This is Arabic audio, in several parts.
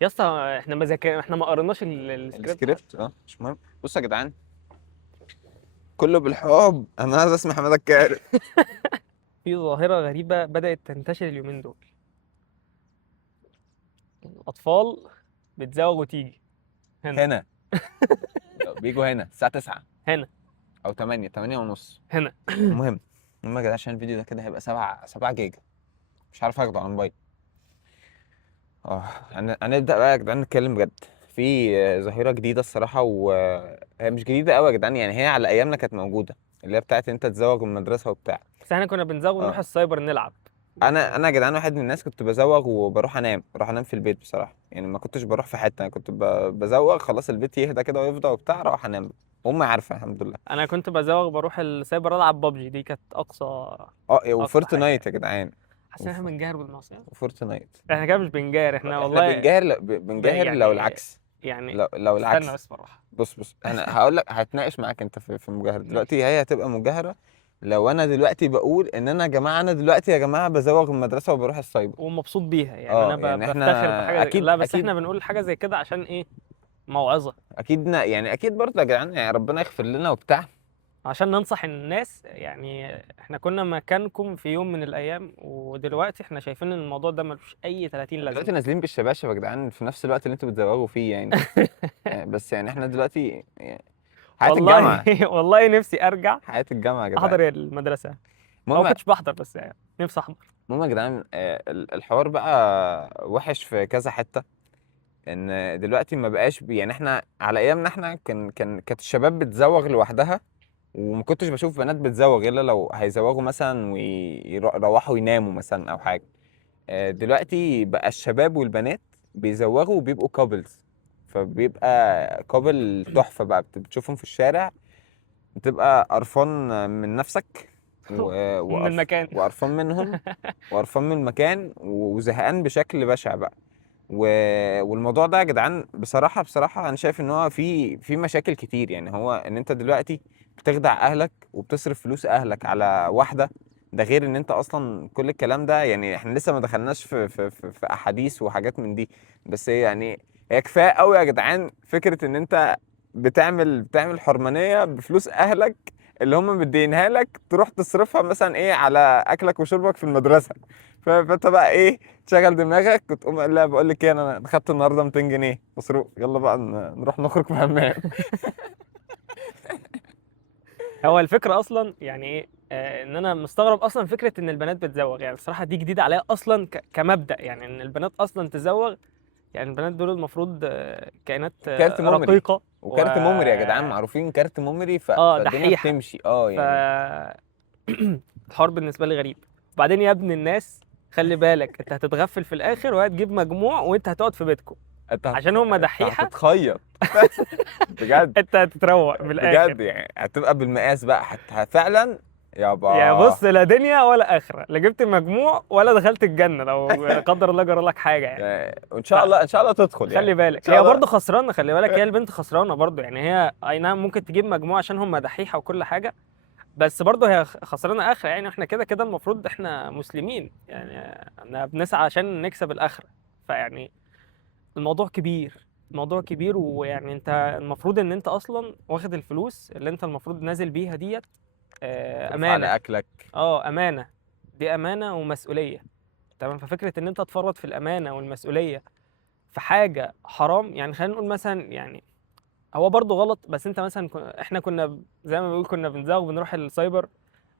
يا اسطى احنا ما احنا ما قريناش السكريبت حتى. السكريبت مش مهم. بصوا يا جدعان، كله بالحب، انا عايز اسمع حماده الكارم. في ظاهرة غريبة بدأت تنتشر اليومين دول، أطفال بتزوج وتيجي هنا. هنا بيجوا هنا الساعه 9 هنا او 8 ونص. هنا المهم يا جدعان، عشان الفيديو ده كده هيبقى 7 جيجا، مش عارف اخده على الموبايل. هنبدا بقى يا جدعان نتكلم بجد في ظاهره جديده الصراحه، وهي مش جديده قوي يا جدعان، يعني هي على ايامنا كانت موجوده، اللي هي بتاعت انت تزوج من المدرسه وبتاع. بس احنا كنا بنزوج نروح اه السايبر نلعب. انا يا جدعان واحد من الناس كنت بزوغ وبروح انام، بروح انام في البيت بصراحه، يعني ما كنتش بروح في حته، انا كنت بزوغ خلاص البيت يهدى كده ويفضى وبتاع، اروح انام. امي عارفه الحمد لله. انا كنت بزوغ بروح السايبر العب ببجي، دي كانت اقصى حاجة وفورتنايت يعني. يا جدعان. حاسس ان احنا وف- بنجاهر بالمعصية. وفورتنايت. احنا كده مش بنجاهر، احنا احنا والله بنجاهر، بنجاهر لو يعني العكس. يعني لو استنى العكس. بس بالراحة. بص انا هقول لك، هتناقش معاك انت في المجاهره دلوقتي، هي هتبقى مجاهره لو انا دلوقتي بقول ان انا يا جماعه، انا دلوقتي يا جماعه بزوغ من المدرسه وبروح السايبر. ومبسوط بيها يعني، انا اه يعني بفتخر احنا بحاجة اكيد لا، بس اكيد احنا بنقول حاجة زي كده عشان ايه؟ موعظة. اكيد يعني اكيد برضه يا جدعان، يعني ربنا يغفر لنا وبتاع. عشان ننصح الناس يعني، احنا كنا مكانكم في يوم من الايام، ودلوقتي احنا شايفين ان الموضوع ده ملوش اي 30 دلوقتي لازمه. نازلين بالشباشب يا جدعان في نفس الوقت اللي انتوا بتزوغوا فيه يعني. بس يعني احنا دلوقتي يعني حياة والله الجامعة. والله نفسي ارجع حياة الجامعة يا جدعان. احضر المدرسه، او المهم كنتش بحضر بس يعني نفسي احضر. يا جدعان، الحوار بقى وحش في كذا حتة. ان دلوقتي ما بقاش يعني احنا على ايامنا احنا كانت الشباب بتزوغ لوحدها، وما كنتش بشوف بنات بتزوغ الا لو هيزوغوا مثلا ويروحوا يناموا مثلا او حاجة. دلوقتي بقى الشباب والبنات بيزوغوا وبيبقوا كابلز، فبيبقى كابل تحفة بقى، بتشوفهم في الشارع بتبقى قرفان من نفسك من المكان. وقرفان منهم، وقرفان من المكان وزهقان بشكل بشع بقى. و... والموضوع ده يا جدعان بصراحة انا شايف ان هو في مشاكل كتير، يعني هو ان انت دلوقتي بتخدع اهلك وبتصرف فلوس اهلك على واحدة. ده غير ان انت اصلا كل الكلام ده، يعني احنا لسه ما دخلناش في احاديث وحاجات من دي. بس هي يعني هي كفايه قوي يا جدعان فكره ان انت بتعمل حرمانيه بفلوس اهلك اللي هم مدينها لك، تروح تصرفها مثلا ايه على اكلك وشربك في المدرسه. فانت بقى ايه، تشغل دماغك وتقوم قال لا بقول لك ايه، انا خدت النهارده 200 جنيه مصروف، يلا بقى نروح نخرج في حمام. هو الفكره اصلا يعني ايه، ان انا مستغرب اصلا فكره ان البنات بتزوغ، يعني الصراحه دي جديده عليا اصلا كمبدأ، يعني ان البنات اصلا تزوغ. يعني البنات دول المفروض كائنات كارت ميموري. رقيقه و وكارت ميموري يا جدعان معروفين كارت ميموري، فالدنيا دحيحه. بتمشي ف يعني. الحوار بالنسبه لي غريب. وبعدين يا ابن الناس، خلي بالك انت هتتغفل في الاخر وهتجيب مجموع وانت هتقعد في بيتكم عشان هم انت دحيحه. هتتخيط. بجد. انت هتتروق من الاخر. بجد يعني هتبقى بالمقاس بقى فعلا. يعني يابا. بص، لا دنيا ولا اخره، لا جبت مجموع ولا دخلت الجنه لو لا قدر الله جرى لك حاجه يعني. وان شاء الله ان شاء الله تدخل، يعني فخلي ان بالك شاء هي الله. برضه خسرانه، خلي بالك هي البنت خسرانه برضه، يعني هي اي نعم ممكن تجيب مجموع عشان هم دحيحه وكل حاجه، بس برضه هي خسرانه اخره، يعني احنا كده كده المفروض احنا مسلمين يعني، احنا بنسعى عشان نكسب الاخره. فيعني الموضوع كبير، الموضوع كبير، ويعني انت المفروض ان انت اصلا واخد الفلوس اللي انت المفروض نازل بيها ديت صرف امانه. على اكلك. امانه، دي امانه ومسؤوليه. تمام، ففكره ان انت تفرط في الامانه والمسؤوليه في حاجه حرام، يعني خلينا نقول مثلا يعني هو برضه غلط، بس انت مثلا احنا كنا زي ما بنقول كنا بنزوغ بنروح السايبر،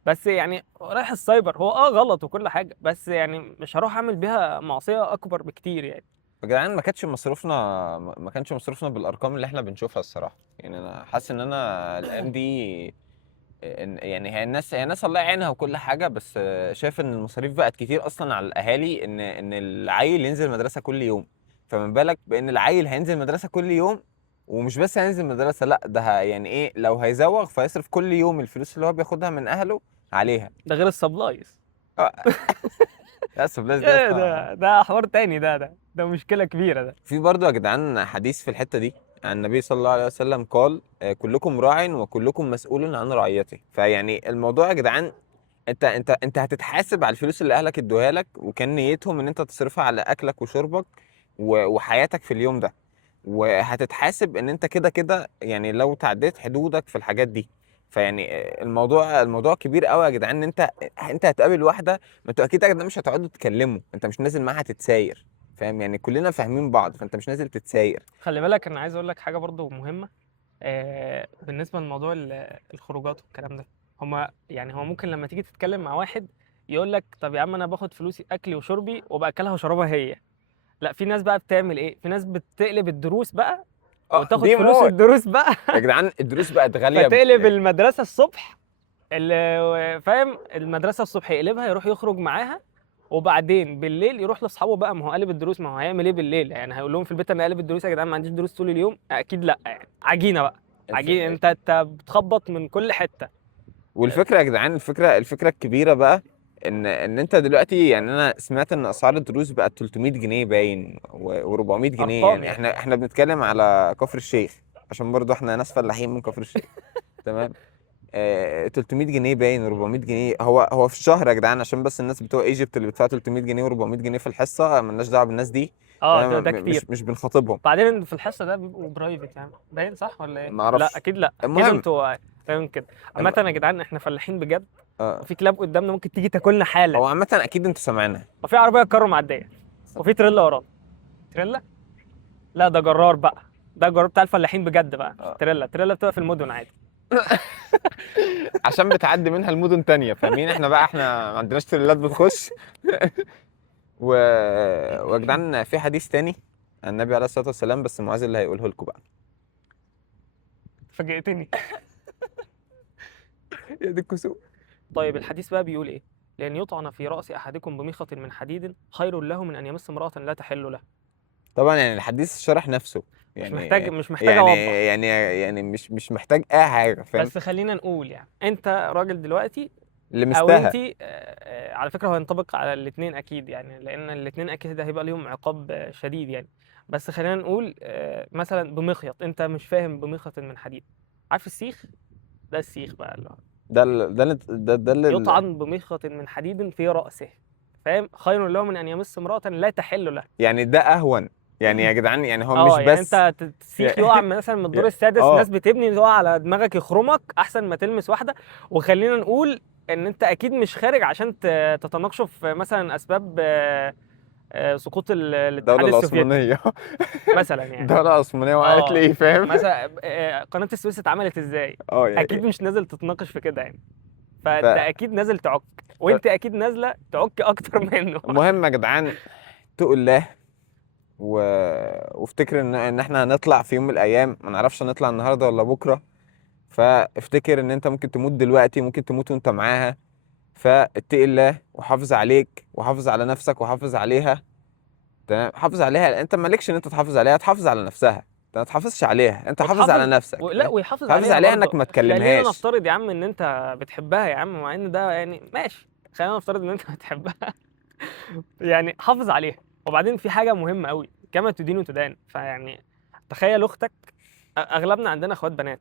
بس يعني رايح السايبر هو غلط وكل حاجه، بس يعني مش هروح اعمل بيها معصيه اكبر بكتير يعني. يا جدعان ما كانش مصروفنا بالارقام اللي احنا بنشوفها الصراحه، يعني انا حاسس ان انا الايام دي يعني هي الناس الله يعينها وكل حاجه، بس شايف ان المصاريف بقت كتير اصلا على الاهالي، ان العيل ينزل مدرسه كل يوم. فما بالك بان العيل هينزل مدرسه كل يوم، ومش بس هينزل مدرسه، لا ده يعني ايه، لو هيزوغ فيصرف كل يوم الفلوس اللي هو بياخدها من اهله عليها. ده غير السبلايز. اه. بس بلاش دي يا اسطى. ده حوار تاني، ده مشكله كبيره ده. في برضه يا جدعان حديث في الحته دي عن النبي صلى الله عليه وسلم قال كلكم راع وكلكم مسؤول عن رعيته. فيعني الموضوع يا جدعان، انت هتتحاسب على الفلوس اللي اهلك ادوها لك، وكان نيتهم ان انت تصرفها على اكلك وشربك. وحياتك في اليوم ده، وهتتحاسب ان انت كده كده يعني لو تعديت حدودك في الحاجات دي. فيعني الموضوع كبير قوي يا جدعان، ان انت هتقابل واحده، ما انتوا اكيد يا جدعان مش هتقعدوا تتكلموا، انت مش نازل معاها تتساير، فاهم؟ يعني كلنا فاهمين بعض، فانت مش نازل تتساير. خلي بالك انا عايز اقول لك حاجه برضو مهمه. بالنسبه لموضوع الخروجات والكلام ده، هو ممكن لما تيجي تتكلم مع واحد يقول لك طب يا عم انا باخد فلوسي اكلي وشربي وباكلها وشربها هي. لا، في ناس بقى بتعمل ايه، في ناس بتقلب الدروس بقى اه وتاخد دي فلوس موت الدروس بقى يا جدعان، الدروس بقت غاليه فتقلب المدرسه الصبح، فاهم، المدرسه الصبح يقلبها يروح يخرج معاها، وبعدين بالليل يروح لاصحابه بقى. ما هو قالب الدروس، ما هو هيعمل ايه بالليل يعني؟ هيقول لهم في البيت انا قالب الدروس يا جدعان، ما عنديش دروس طول اليوم؟ اكيد لا يعني. عجينه بقى، عجينه. الف... انت بتخبط من كل حته. والفكره يا جدعان، الفكره الكبيره بقى، ان انت دلوقتي يعني انا سمعت ان اسعار الدروس بقت 300 جنيه باين و400 جنيه. ارقام يعني يعني. احنا بنتكلم على كفر الشيخ، عشان برضو احنا ناس فلاحين من كفر الشيخ. تمام. 300 جنيه باين و400 جنيه، هو في الشهر يا جدعان، عشان بس الناس بتوع ايجيبت اللي بتدفع 300 جنيه و400 جنيه في الحصه مالناش دعوه بالناس دي. اه، تمام، ده كتير. مش بنخاطبهم. بعدين في الحصه ده بيبقوا برايفت يعني، باين صح ولا ايه؟ ما لا اعرفش. اكيد، لا اكيد المهم. انتوا فاهم كده. عامه يا جدعان احنا فلاحين بجد، آه، وفي كلاب قدامنا ممكن تيجي تاكلنا حالا، هو عامه اكيد انتوا سامعينها. وفي عربيه كارو معديه، وفي تريلا ورانا. تريلا؟ لا ده جرار بقى، ده جرار بتاع الفلاحين بجد بقى، مش آه. تريلا بتبقى في المدن عادي. عشان بتعدي منها المدن تانية، فاهمين؟ احنا بقى احنا ما عندناش تريلات بتخش. و... ويا جدعان في حديث تاني عن النبي عليه الصلاة والسلام، بس معاذ اللي هيقوله لكم بقى. فاجئتني. يا دي الكسوف. طيب الحديث بقى بيقول ايه؟ لان يطعن في راس احدكم بميخة من حديد خير له من ان يمس امراه لا تحل له. طبعا يعني الحديث شرح نفسه، مش يعني محتاج مش محتاج يعني اوضح. يعني مش محتاج اي حاجة، فاهم؟ بس خلينا نقول يعني انت راجل دلوقتي، او انت، لمستها. على فكره هو ينطبق على الاثنين اكيد يعني، لان الاثنين اكيد هيبقى ليهم عقاب شديد يعني. بس خلينا نقول مثلا بمخيط، انت مش فاهم بمخيط من حديد. عارف السيخ؟ ده السيخ بقى اللي هو ده اللي يطعن بمخيط من حديد في راسه، فاهم؟ خير له من ان يمس امراه لا تحل له. يعني ده اهون. يعني يا جدعان يعني هو مش اه يعني بس انت السيخ يقع مثلا من الدور السادس، اه ناس بتبني يقع على دماغك يخرمك احسن ما تلمس واحده. وخلينا نقول ان انت اكيد مش خارج عشان تتناقشوا في مثلا اسباب سقوط الدولة الاتحاد السوفيتي العثمانية. مثلا يعني. الدولة العثمانية وقعت لي اه ايه، فاهم؟ مثلا قناه السويس اتعملت ازاي؟ اه اكيد يعني مش نازل تتناقش في كده يعني. ف... فانت اكيد نازل تعك، وانت اكيد نازله تعك اكتر منه. المهم يا جدعان، اتقوا الله و... وافتكر ان احنا هنطلع في يوم من الايام، ما نعرفش هنطلع النهارده ولا بكره. فافتكر ان انت ممكن تموت دلوقتي، ممكن تموت وانت معاها. فاتقي الله وحافظ عليك وحافظ على نفسك وحافظ عليها. تمام، حافظ عليها، انت مالكش ان انت تحافظ عليها، تحافظ على نفسها. انت ما تحافظش عليها، انت حافظ على وتحافظ، نفسك، لا فاهم؟ ويحافظ حافظ عليها عليها انك برضه. ما خلينا تكلمهاش. نفترض يا عم ان انت بتحبها يا عم، مع ان ده يعني ماشي. خلينا نفترض ان انت بتحبها. يعني حافظ عليها. وبعدين في حاجه مهمه قوي، كما تدين تدان. فيعني تخيل اختك، اغلبنا عندنا اخوات بنات.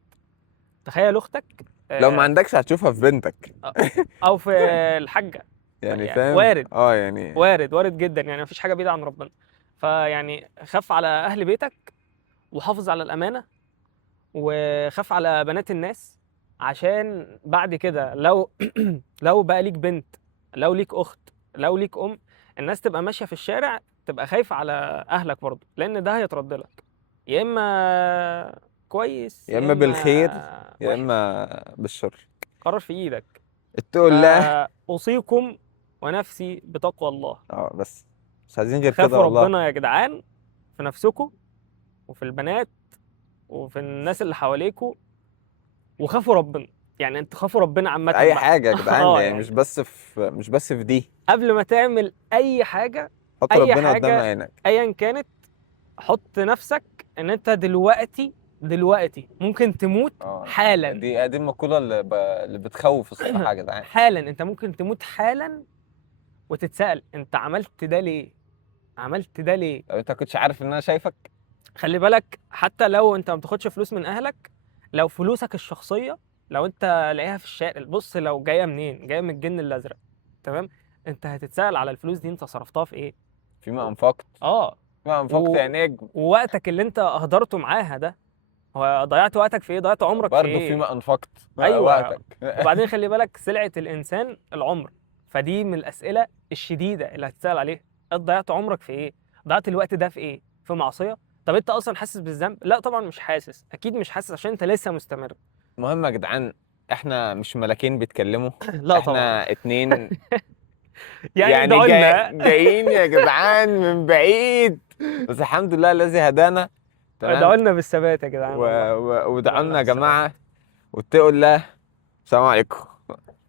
تخيل اختك لو ما آه، عندكش هتشوفها في بنتك. او في الحاجه. يعني يعني فاهم، وارد، اه يعني. وارد جدا يعني، مفيش حاجه بعيده عن ربنا. فيعني خاف على اهل بيتك، وحافظ على الامانه، وخاف على بنات الناس. عشان بعد كده لو لو بقى ليك بنت، لو ليك اخت، لو ليك ام، الناس تبقى ماشيه في الشارع تبقى خايفه على اهلك برضه، لان ده هيترد لك يا اما كويس يا يا اما بالخير اما يا وحش. اما بالشر. قرار في ايدك. اتقوا الله. فاوصيكم ونفسي بتقوى الله. اه بس مش عايزين غير كده خافوا والله. ربنا يا جدعان، في نفسكم، وفي البنات، وفي الناس اللي حواليكوا. وخافوا ربنا، يعني انتوا خافوا ربنا عامة في اي بقى. حاجه يا جدعان، اه يعني يعني مش بس في دي. قبل ما تعمل اي حاجة، حط اي ربنا قدام حاجة عينك. ايا كانت، حط نفسك ان انت دلوقتي ممكن تموت اه حالا. دي المقوله اللي بتخوف الصراحه يا جدعان. حالا انت ممكن تموت حالا، وتتسأل انت عملت ده ليه؟ عملت ده ليه؟ لو انت كنتش عارف ان انا شايفك. خلي بالك، حتى لو انت ما بتاخدش فلوس من اهلك، لو فلوسك الشخصيه، لو انت لاقيها في الشارع، بص لو جايه منين، جايه من الجن الازرق، تمام، انت هتتسأل على الفلوس دي انت صرفتها في ايه. فيما انفقت. اه ما انفقت و... يا نجم. ووقتك اللي انت اهدرته معاها ده، هو ضيعت وقتك في ايه؟ ضيعت عمرك في برضه ايه؟ فيما انفقت ايوه. وقتك. وبعدين خلي بالك، سلعة الانسان العمر. فدي من الاسئلة الشديدة اللي هتسأل عليها. انت ضيعت عمرك في ايه؟ ضيعت الوقت ده في ايه؟ في معصية؟ طب انت اصلا حاسس بالذنب؟ لا طبعا مش حاسس، اكيد مش حاسس عشان انت لسه مستمر. المهم يا جدعان، احنا مش ملاكين بيتكلموا، لا طبعا. احنا اتنين يعني يعني ادعوا لنا. جايين يا جدعان من بعيد، بس الحمد لله الذي هدانا. تمام. ادعوا لنا بالثبات يا جدعان والله. ودعوا ادعوا لنا لنا يا بالثبات. جماعة، واتقوا الله. السلام عليكم.